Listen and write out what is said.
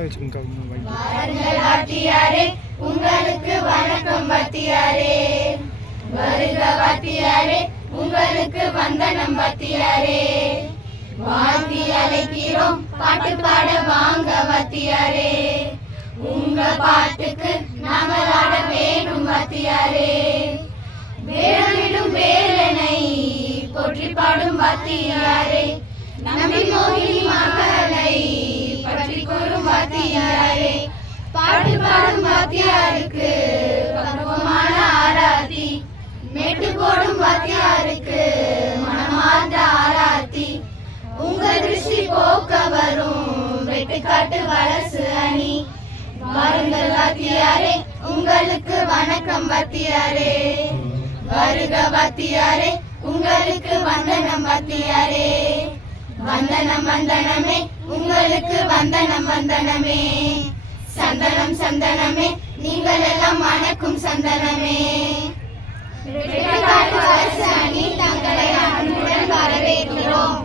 மேலே வச்சுக்கோங்க. வாத்தியாரே உங்களுக்கு வணக்கம் வாத்தியாரே. வருக வாத்தியாரே உங்களுக்கு வந்தனம் வாத்தியாரே. வாழ்த்தி அழைக்கிறோம் பாட்டு பாட வாங்க வாத்தியாரே. உங்க பாட்டுக்கு நாங்கள் ஆட வேணும் வாத்தியாரே. வேடமிடும் வேலனை போற்றி பாடும் வாத்தியாரே. நம்பி மோகினி மகளை பற்றி கூறும் வாத்தியாரே. பாட்டு பாடும் வாத்தியாருக்கு பக்குவமான ஆராத்தி. மேட்டு போடும் வாத்தியாருக்கு மனமார்ந்த ஆராத்தி. உங்க திருஷ்டி போக்க வரும் வெட்டுக்காட்டு வலசு அணி. வாருங்கள் வாத்தியாரே உங்களுக்கு வணக்கம் வாத்தியாரே. வருக வாத்தியாரே உங்களுக்கு வந்தனம் வாத்தியாரே. வந்தனம் வந்தனமே உங்களுக்கு வந்தனம் வந்தனமே. சந்தனம் சந்தனமே நீங்கள் எல்லாம் மணக்கும் சந்தனமே. தங்களை அன்புடன் வரவேற்கிறோம்.